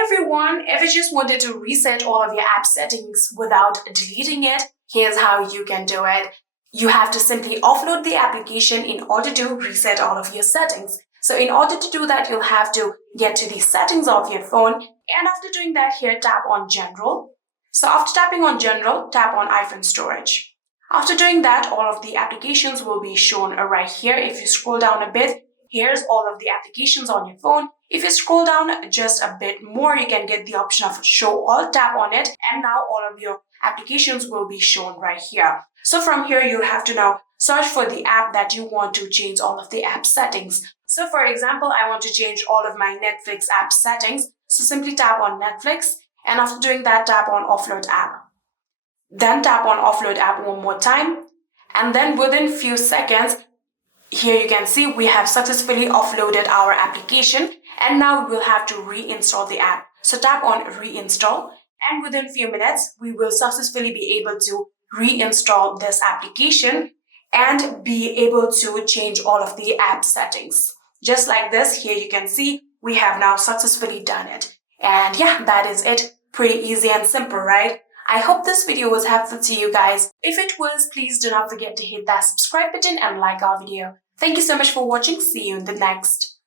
Hi everyone, if you just wanted to reset all of your app settings without deleting it, here's how you can do it. You have to simply offload the application in order to reset all of your settings. So in order to do that, you'll have to get to the settings of your phone, and after doing that, here tap on General. So after tapping on General, tap on iPhone Storage. After doing that, all of the applications will be shown right here. If you scroll down a bit, here's all of the applications on your phone. If you scroll down just a bit more, you can get the option of show all, tap on it, and now all of your applications will be shown right here. So from here, you'll have to now search for the app that you want to change all of the app settings. So for example, I want to change all of my Netflix app settings. So simply tap on Netflix, and after doing that, tap on Offload App. Then tap on Offload App one more time, and then within few seconds, here you can see we have successfully offloaded our application, and now we will have to reinstall the app. So tap on Reinstall, and within few minutes, we will successfully be able to reinstall this application and be able to change all of the app settings. Just like this, here you can see we have now successfully done it. And yeah, that is it. Pretty easy and simple, right? I hope this video was helpful to you guys. If it was, please do not forget to hit that subscribe button and like our video. Thank you so much for watching. See you in the next.